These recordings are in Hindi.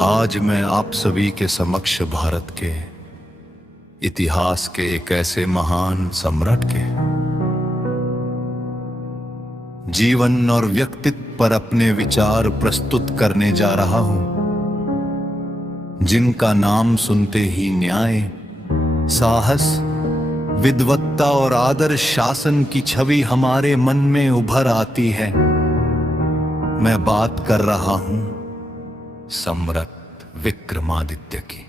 आज मैं आप सभी के समक्ष भारत के इतिहास के एक ऐसे महान सम्राट के जीवन और व्यक्तित्व पर अपने विचार प्रस्तुत करने जा रहा हूं, जिनका नाम सुनते ही न्याय, साहस, विद्वत्ता और आदर्श शासन की छवि हमारे मन में उभर आती है। मैं बात कर रहा हूं सम्राट विक्रमादित्य की।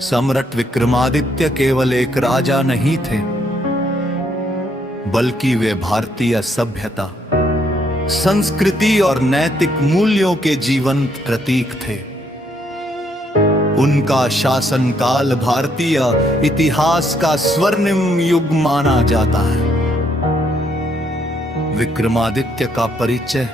सम्राट विक्रमादित्य केवल एक राजा नहीं थे, बल्कि वे भारतीय सभ्यता, संस्कृति और नैतिक मूल्यों के जीवंत प्रतीक थे। उनका शासनकाल भारतीय इतिहास का स्वर्णिम युग माना जाता है। विक्रमादित्य का परिचय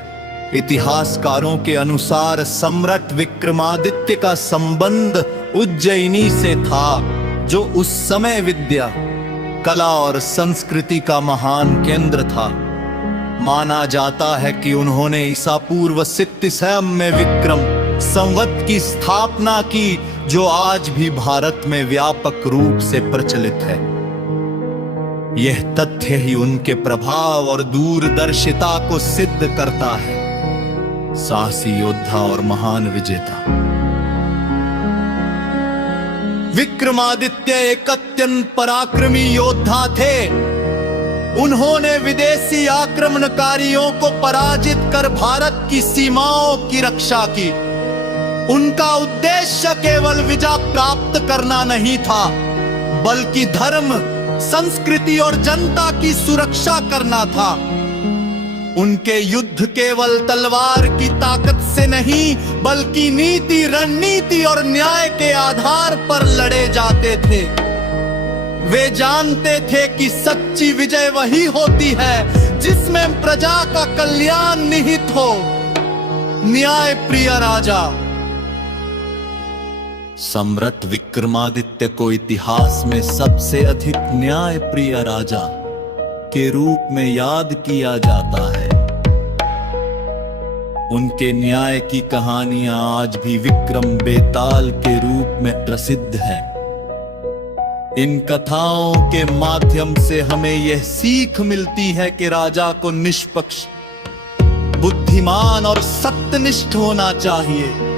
इतिहासकारों के अनुसार सम्राट विक्रमादित्य का संबंध उज्जैनी से था, जो उस समय विद्या, कला और संस्कृति का महान केंद्र था। माना जाता है कि उन्होंने ईसा पूर्व 37 में विक्रम संवत की स्थापना की, जो आज भी भारत में व्यापक रूप से प्रचलित है। यह तथ्य ही उनके प्रभाव और दूरदर्शिता को सिद्ध करता है। साहसी योद्धा और महान विजेता विक्रमादित्य एक अत्यंत पराक्रमी योद्धा थे। उन्होंने विदेशी आक्रमणकारियों को पराजित कर भारत की सीमाओं की रक्षा की। उनका उद्देश्य केवल विजय प्राप्त करना नहीं था, बल्कि धर्म, संस्कृति और जनता की सुरक्षा करना था। उनके युद्ध केवल तलवार की ताकत से नहीं, बल्कि नीति, रणनीति और न्याय के आधार पर लड़े जाते थे। वे जानते थे कि सच्ची विजय वही होती है जिसमें प्रजा का कल्याण निहित हो। न्याय प्रिय राजा सम्राट विक्रमादित्य को इतिहास में सबसे अधिक न्याय प्रिय राजा के रूप में याद किया जाता है। उनके न्याय की कहानियां आज भी विक्रम बेताल के रूप में प्रसिद्ध है। इन कथाओं के माध्यम से हमें यह सीख मिलती है कि राजा को निष्पक्ष, बुद्धिमान और सत्यनिष्ठ होना चाहिए।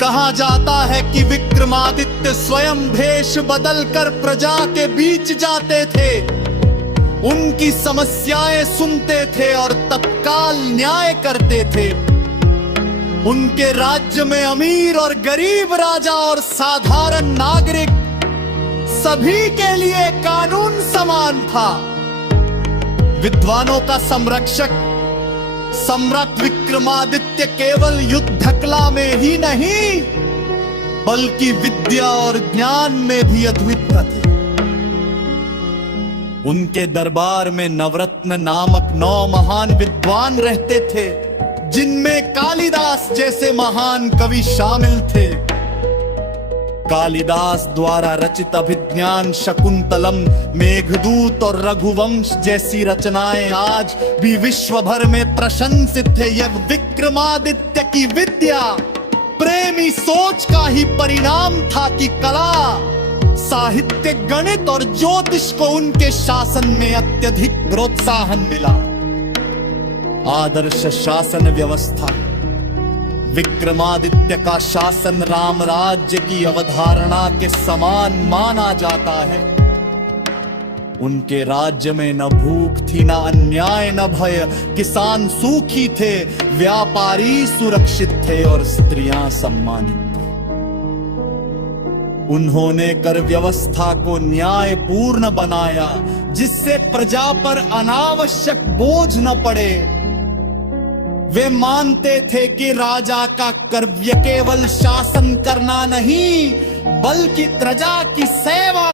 कहा जाता है कि विक्रमादित्य स्वयं भेष बदलकर प्रजा के बीच जाते थे, उनकी समस्याएं सुनते थे और तत्काल न्याय करते थे। उनके राज्य में अमीर और गरीब, राजा और साधारण नागरिक, सभी के लिए कानून समान था। विद्वानों का संरक्षक सम्राट विक्रमादित्य केवल युद्ध कला में ही नहीं, बल्कि विद्या और ज्ञान में भी अद्वितीय थे। उनके दरबार में नवरत्न नामक 9 महान विद्वान रहते थे, जिनमें कालिदास जैसे महान कवि शामिल थे। कालिदास द्वारा रचित अभिज्ञान, शकुंतलम, मेघदूत और रघुवंश जैसी रचनाएं आज भी विश्व भर में प्रशंसित है। यह विक्रमादित्य की विद्या, प्रेमी सोच का ही परिणाम था कि कला, साहित्य, गणित और ज्योतिष को उनके शासन में अत्यधिक प्रोत्साहन मिला। आदर्श शासन व्यवस्था विक्रमादित्य का शासन राम राज्य की अवधारणा के समान माना जाता है। उनके राज्य में न भूख थी, न अन्याय, न भय। किसान सुखी थे, व्यापारी सुरक्षित थे और स्त्रियां सम्मानित थी। उन्होंने कर व्यवस्था को न्यायपूर्ण बनाया, जिससे प्रजा पर अनावश्यक बोझ न पड़े। वे मानते थे कि राजा का कर्तव्य केवल शासन करना नहीं, बल्कि प्रजा की सेवा